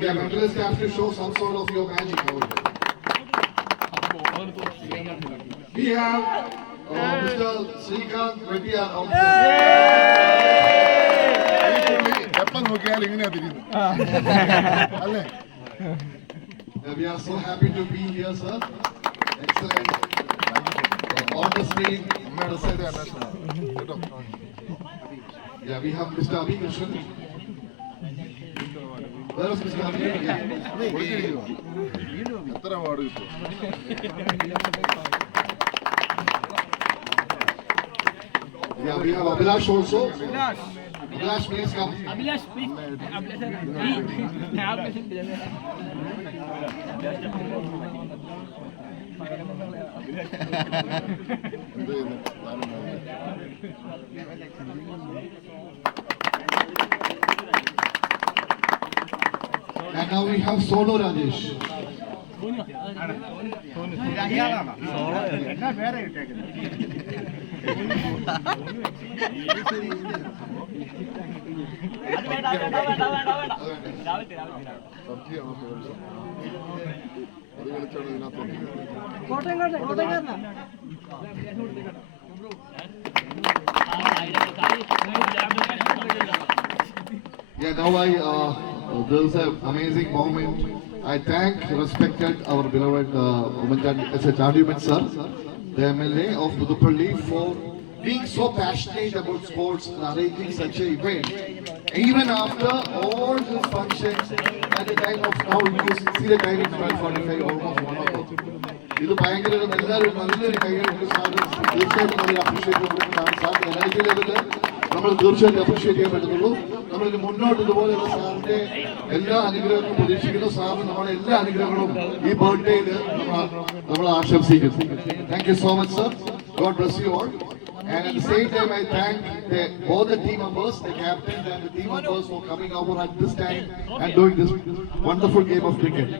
Mentalists have to show some sort of your magic over here. We have Mr. Srikanth Reddy also. We are so happy to be here, sir. Excellent. On the screen. Yeah, we have Mr. Abhi Krishnan. Where is Mr. Abhi? Yeah, we have Abhilash also. Abhilash, please come. Abhilash, please. And now we have Sonu Rajesh. Yeah, now there's an amazing moment. I thank, respected our beloved Chandiman sir, the MLA of Puduppally, for being so passionate about sports and arranging such an event. Even after all these functions, at the time of now, you see the time is 12:45, almost 1 o'clock. ഇത് ഭയങ്കര എല്ലാവരും നല്ലൊരു കൈയ്യടിക്ക് സാറിന് തീർച്ചയായിട്ടും നമ്മൾ അപ്രീഷിയേറ്റ് കൊടുക്കുന്നതാണ്. സാറിന് എനർജി ലെവല് നമ്മൾ തീർച്ചയായിട്ടും അപ്രീഷിയേറ്റ് ചെയ്യാൻ പറ്റുന്നുള്ളൂ. നമ്മളിത് മുന്നോട്ട് ഇതുപോലെയുള്ള സാറിന്റെ എല്ലാ അനുഗ്രഹങ്ങളും പ്രതീക്ഷിക്കുന്നു. സാറിന് നമ്മുടെ എല്ലാ അനുഗ്രഹങ്ങളും ഈ ബർത്ത്ഡേയിൽ നമ്മൾ ആശംസിക്കുന്നു. Thank you so much sir. God bless you all. And at the same time, I thank all the team members, the captain and the team members for coming over at this time and doing this wonderful game of cricket.